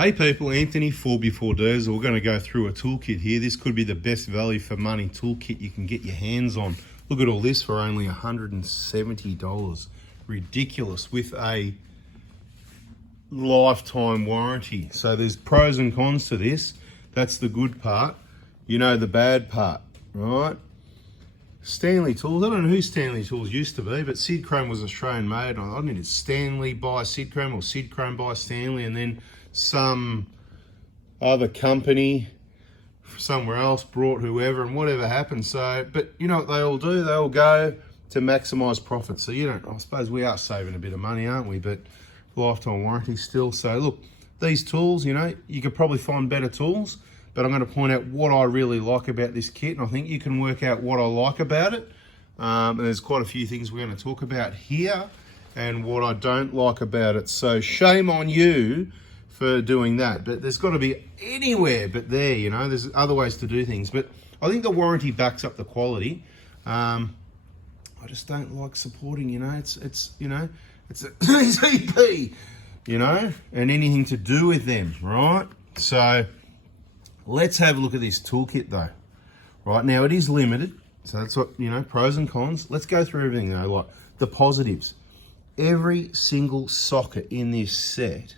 Hey people, Anthony 4x4Ds. We're going to go through a toolkit here. This could be the best value for money toolkit you can get your hands on. Look at all this for only $170. Ridiculous, with a lifetime warranty. So there's pros and cons to this. That's the good part. You know the bad part, right? Stanley Tools. I don't know who Stanley Tools used to be, but Sid Chrome was Australian made. I don't know, it's Stanley by Sid Chrome or Sid Chrome by Stanley, and then some other company somewhere else brought whoever, and whatever happened. So, but you know what they all do? They all go to maximize profit. So you don't, I suppose we are saving a bit of money, aren't we? But lifetime warranty still. So look, these tools, you know, you could probably find better tools, but I'm going to point out what I really like about this kit, and I think you can work out what I like about it. And there's quite a few things we're going to talk about here and what I don't like about it. So shame on you for doing that, but there's got to be anywhere but there, you know. There's other ways to do things, but I think the warranty backs up the quality. I just don't like supporting, you know, it's you know, it's a CP, you know, and anything to do with them, right? So let's have a look at this toolkit though. Right now it is limited, so that's what, you know, pros and cons. Let's go through everything though. Like the positives, every single socket in this set,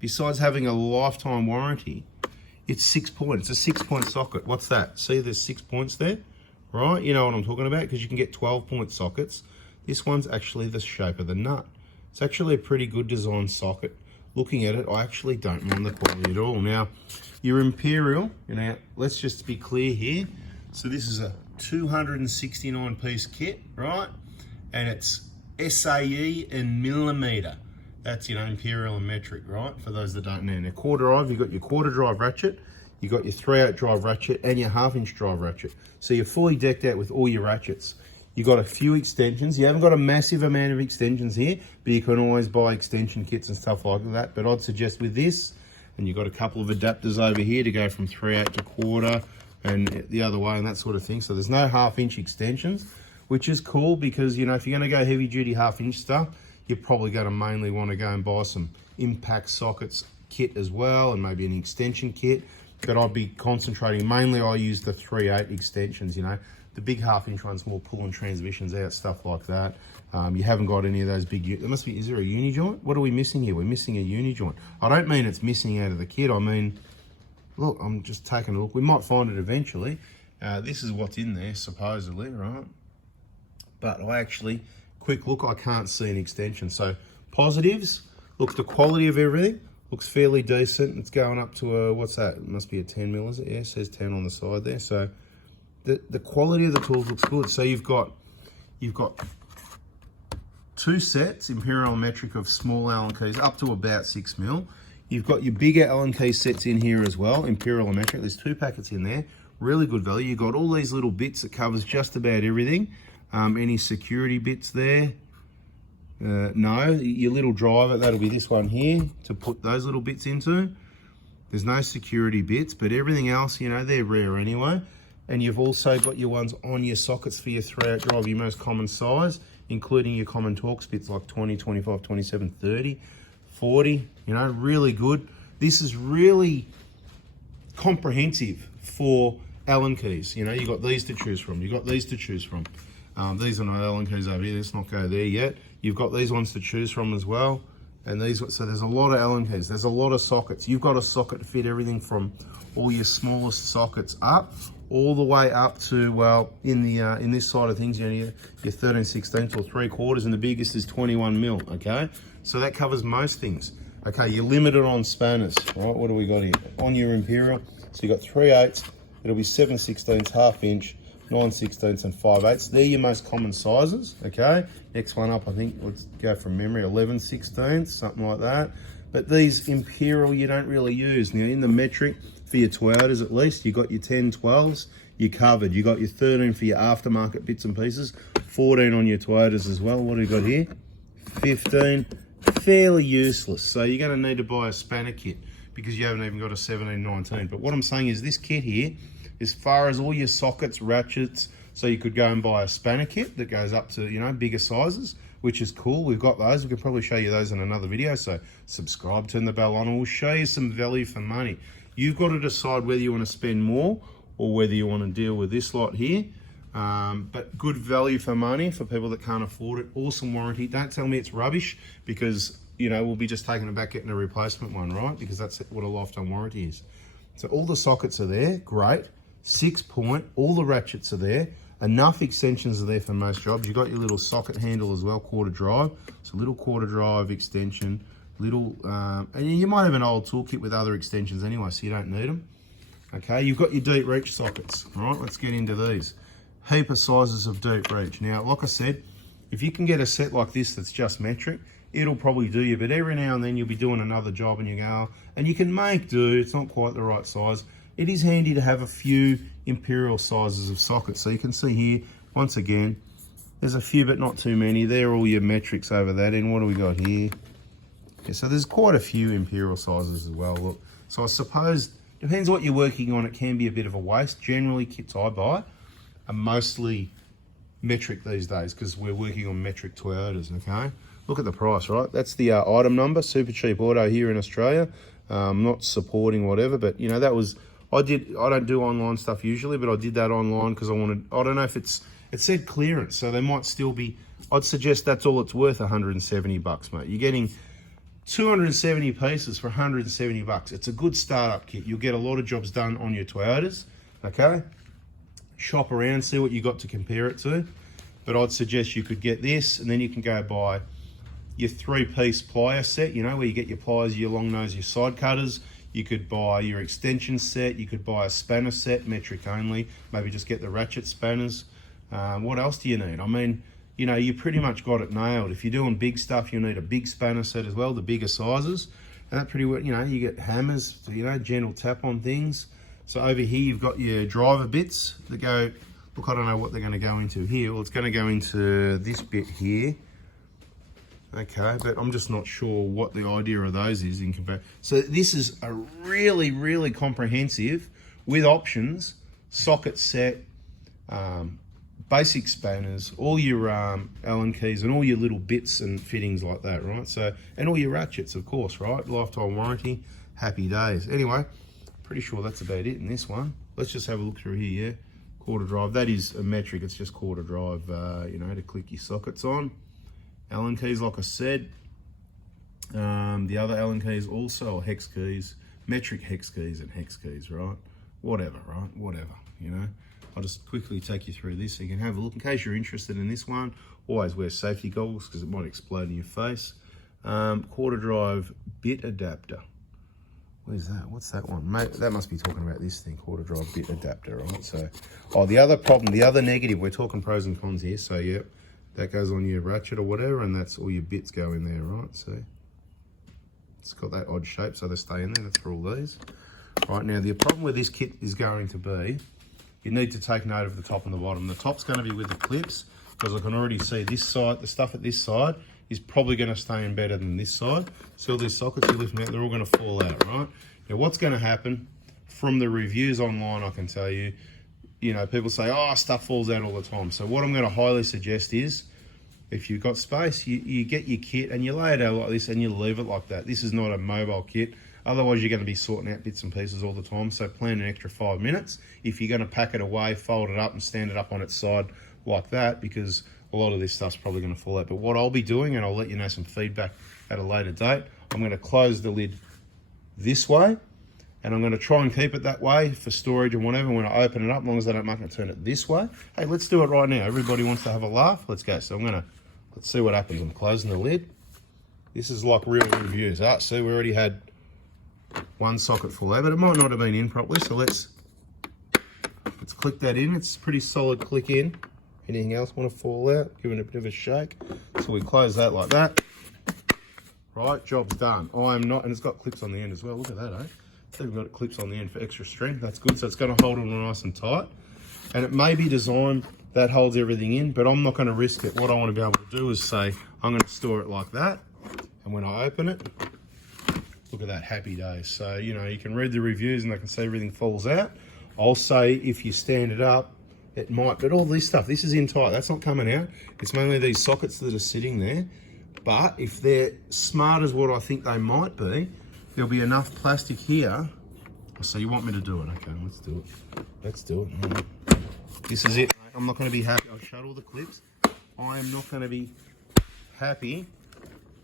besides having a lifetime warranty, it's 6 points. It's a 6-point socket. What's that? See, there's 6 points there, right? You know what I'm talking about, because you can get 12-point sockets. This one's actually the shape of the nut. It's actually a pretty good design socket. Looking at it, I actually don't mind the quality at all. Now, your Imperial, you know, let's just be clear here. So this is a 269-piece kit, right? And it's SAE in millimeter. That's, you know, imperial and metric, right? For those that don't know. Now, quarter drive, you've got your quarter drive ratchet, you've got your 3/8 drive ratchet, and your 1/2-inch drive ratchet. So you're fully decked out with all your ratchets. You've got a few extensions. You haven't got a massive amount of extensions here, but you can always buy extension kits and stuff like that. But I'd suggest with this, and you've got a couple of adapters over here to go from 3/8 to quarter and the other way and that sort of thing. So there's no 1/2-inch extensions, which is cool because, you know, if you're going to go heavy-duty 1/2-inch stuff, you're probably going to mainly want to go and buy some impact sockets kit as well, and maybe an extension kit. But I'd be concentrating, mainly I use the 3/8 extensions, you know. The big 1/2-inch ones more pulling transmissions out, stuff like that. You haven't got any of those big, there must be, is there a uni joint? What are we missing here? We're missing a uni joint. I don't mean it's missing out of the kit. I mean, look, I'm just taking a look. We might find it eventually. This is what's in there, supposedly, right? But I actually, quick look, I can't see an extension. So positives, look, the quality of everything looks fairly decent. It's going up to a, what's that? It must be a 10 mil, is it? Yeah, it says 10 on the side there. So the quality of the tools looks good. So you've got 2 sets, imperial and metric, of small Allen keys up to about 6 mil. You've got your bigger Allen key sets in here as well, imperial and metric. There's 2 packets in there, really good value. You've got all these little bits that covers just about everything. Any security bits there? No, your little driver, that'll be this one here to put those little bits into. There's no security bits, but everything else, you know, they're rare anyway. And you've also got your ones on your sockets for your 3/8 drive, your most common size, including your common Torx bits like 20, 25, 27, 30, 40, you know, really good. This is really comprehensive for Allen keys. You know, you've got these to choose from, you've got these to choose from. These are not Allen keys over here, let's not go there yet. You've got these ones to choose from as well. And these, so there's a lot of Allen keys, there's a lot of sockets. You've got a socket to fit everything from all your smallest sockets up, all the way up to, well, in this side of things, you know, your 13/16 or 3/4, and the biggest is 21 mil, okay? So that covers most things. Okay, you're limited on spanners, right? What do we got here? On your Imperial, so you got 3/8, it'll be 7/16, 1/2-inch, 9/16 and 5/8. They're your most common sizes, okay? Next one up, I think, let's go from memory, 11/16, something like that. But these Imperial you don't really use. Now in the metric, for your Toyotas at least, you got your 10-12s, you're covered. You got your 13 for your aftermarket bits and pieces, 14 on your Toyotas as well. What do we got here? 15, fairly useless. So you're gonna need to buy a spanner kit because you haven't even got a 17, 19. But what I'm saying is this kit here, as far as all your sockets, ratchets, so you could go and buy a spanner kit that goes up to, you know, bigger sizes, which is cool. We've got those. We can probably show you those in another video. So subscribe, turn the bell on, and we'll show you some value for money. You've got to decide whether you want to spend more or whether you want to deal with this lot here. But good value for money for people that can't afford it. Awesome warranty. Don't tell me it's rubbish, because you know we'll be just taking it back, getting a replacement one, right? Because that's what a lifetime warranty is. So all the sockets are there, great. 6-point, all the ratchets are there. Enough extensions are there for most jobs. You've got your little socket handle as well, quarter drive. So little quarter drive extension, little, and you might have an old toolkit with other extensions anyway, so you don't need them. Okay, you've got your deep reach sockets. All right, let's get into these. Heap of sizes of deep reach. Now, like I said, if you can get a set like this that's just metric, it'll probably do you, but every now and then you'll be doing another job and you go, oh, and you can make do, it's not quite the right size. It is handy to have a few imperial sizes of sockets. So you can see here, once again, there's a few, but not too many. They're all your metrics over that end. What do we got here? Yeah, so there's quite a few imperial sizes as well. Look, so I suppose, depends what you're working on, it can be a bit of a waste. Generally, kits I buy are mostly metric these days because we're working on metric Toyotas, okay? Look at the price, right? That's the item number, super cheap auto here in Australia. Not supporting whatever, but you know, that was, I don't do online stuff usually, but I did that online because I wanted, I don't know if it said clearance, so they might still be, I'd suggest that's all it's worth, 170 bucks, mate. You're getting 270 pieces for 170 bucks. It's a good startup kit. You'll get a lot of jobs done on your Toyotas, okay? Shop around, see what you got to compare it to. But I'd suggest you could get this, and then you can go buy your 3-piece plier set, you know, where you get your pliers, your long nose, your side cutters. You could buy your extension set. You could buy a spanner set, metric only. Maybe just get the ratchet spanners. What else do you need? I mean, you know, you pretty much got it nailed. If you're doing big stuff, you'll need a big spanner set as well, the bigger sizes. And that pretty well, you know, you get hammers, you know, gentle tap on things. So over here, you've got your driver bits that go, look, I don't know what they're going to go into here. Well, it's going to go into this bit here. Okay, but I'm just not sure what the idea of those is in comparison. So this is a really, really comprehensive, with options, socket set, basic spanners, all your Allen keys and all your little bits and fittings like that, right? So, and all your ratchets, of course, right? Lifetime warranty, happy days. Anyway, pretty sure that's about it in this one. Let's just have a look through here, yeah? Quarter drive, that is a metric, it's just quarter drive, you know, to click your sockets on. Allen keys, like I said. The other Allen keys also are hex keys, metric hex keys and hex keys, right? Whatever, right? Whatever, you know? I'll just quickly take you through this so you can have a look. In case you're interested in this one, always wear safety goggles because it might explode in your face. Quarter drive bit adapter. What is that? What's that one? Mate, that must be talking about this thing, quarter drive bit adapter, right? So, oh, the other problem, the other negative, we're talking pros and cons here. So, yeah, that goes on your ratchet or whatever, and that's all your bits go in there, right? So, it's got that odd shape, so they stay in there. That's for all these. Right, now, the problem with this kit is going to be, you need to take note of the top and the bottom. The top's going to be with the clips, because I can already see this side, the stuff at this side is probably going to stay in better than this side. So all these sockets you lift them out, they're all going to fall out, right? Now what's going to happen, from the reviews online, I can tell you, you know, people say, oh, stuff falls out all the time. So what I'm going to highly suggest is, if you've got space, you get your kit and you lay it out like this and you leave it like that. This is not a mobile kit. Otherwise, you're going to be sorting out bits and pieces all the time. So plan an extra 5 minutes. If you're going to pack it away, fold it up and stand it up on its side like that, because a lot of this stuff's probably going to fall out. But what I'll be doing, and I'll let you know some feedback at a later date, I'm going to close the lid this way, and I'm going to try and keep it that way for storage and whatever. When I open it up, as long as I don't make it turn it this way. Hey, let's do it right now. Everybody wants to have a laugh. Let's go. So let's see what happens. I'm closing the lid. This is like real reviews. Ah, see, we already had one socket fall out, but it might not have been in properly. So let's click that in. It's a pretty solid click in. Anything else want to fall out? Give it a bit of a shake. So we close that like that. Right, job's done. I am not, and it's got clips on the end as well. Look at that, eh? So we've got clips on the end for extra strength. That's good. So it's going to hold it nice and tight. And it may be designed that holds everything in, but I'm not going to risk it. What I want to be able to do is say, I'm going to store it like that. And when I open it, look at that, happy days. So, you know, you can read the reviews and they can see everything falls out. I'll say if you stand it up, it might, but all this stuff, this is in tight, that's not coming out. It's mainly these sockets that are sitting there. But if they're smart as what I think they might be, there'll be enough plastic here. So you want me to do it? Okay, let's do it. Let's do it. This is it, mate. I'm not going to be happy. I'll shut all the clips. I am not going to be happy.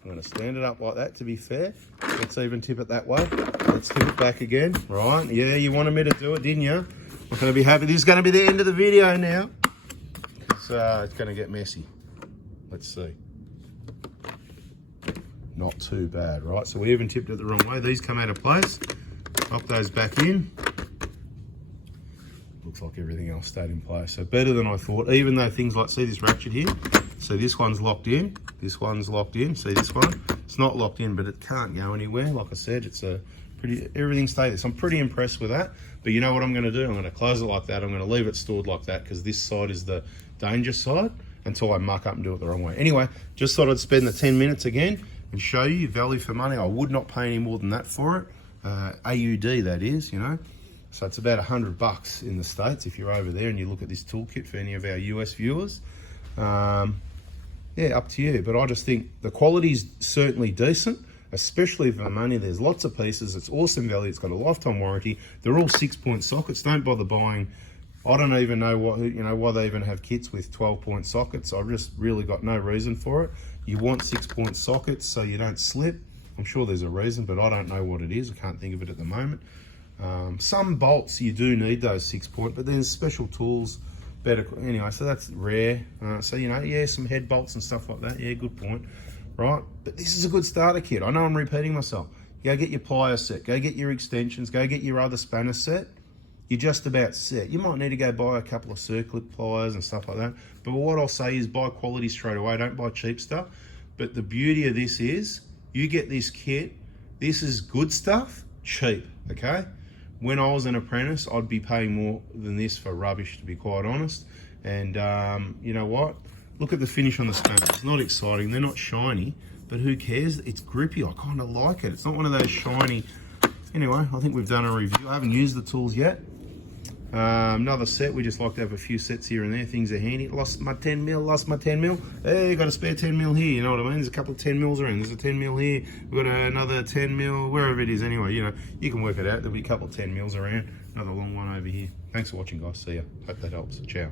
I'm going to stand it up like that, to be fair. Let's even tip it that way. Let's tip it back again. Right, yeah, you wanted me to do it, didn't you? I'm not going to be happy. This is going to be the end of the video now. It's going to get messy. Let's see. Not too bad, right? So we even tipped it the wrong way. These come out of place. Pop those back in. Looks like everything else stayed in place. So better than I thought, even though things like, see this ratchet here? So this one's locked in, this one's locked in. See this one? It's not locked in, but it can't go anywhere. Like I said, it's a pretty, everything stayed there. So I'm pretty impressed with that. But you know what I'm gonna do? I'm gonna close it like that. I'm gonna leave it stored like that because this side is the danger side until I muck up and do it the wrong way. Anyway, just thought I'd spend the 10 minutes again and show you value for money. I would not pay any more than that for it. AUD, that is, you know. So it's about $100 in the States if you're over there and you look at this toolkit for any of our US viewers. Yeah, up to you. But I just think the quality's certainly decent, especially for the money. There's lots of pieces. It's awesome value. It's got a lifetime warranty. They're all 6-point sockets. Don't bother buying. I don't even know what, you know, why they even have kits with 12-point sockets. I've just really got no reason for it. You want 6-point sockets so you don't slip. I'm sure there's a reason, but I don't know what it is. I can't think of it at the moment. Some bolts you do need those 6-point, but there's special tools, better. Anyway, so that's rare. So, you know, yeah, some head bolts and stuff like that. Yeah, good point. Right, but this is a good starter kit. I know I'm repeating myself. Go get your pliers set. Go get your extensions. Go get your other spanner set. You're just about set. You might need to go buy a couple of circlip pliers and stuff like that. But what I'll say is buy quality straight away. Don't buy cheap stuff. But the beauty of this is you get this kit. This is good stuff, cheap, okay? When I was an apprentice, I'd be paying more than this for rubbish, to be quite honest. And you know what? Look at the finish on the spanners. It's not exciting. They're not shiny, but who cares? It's grippy. I kind of like it. It's not one of those shiny. Anyway, I think we've done a review. I haven't used the tools yet. Another set. We just like to have a few sets here and there. Things are handy. Lost my 10 mil. Lost my 10 mil. Hey, got a spare 10 mil here. You know what I mean? There's a couple of 10 mils around. There's a 10 mil here. We've got another 10 mil wherever it is. Anyway, you know, you can work it out. There'll be a couple of 10 mils around. Another long one over here. Thanks for watching, guys. See ya. Hope that helps. Ciao.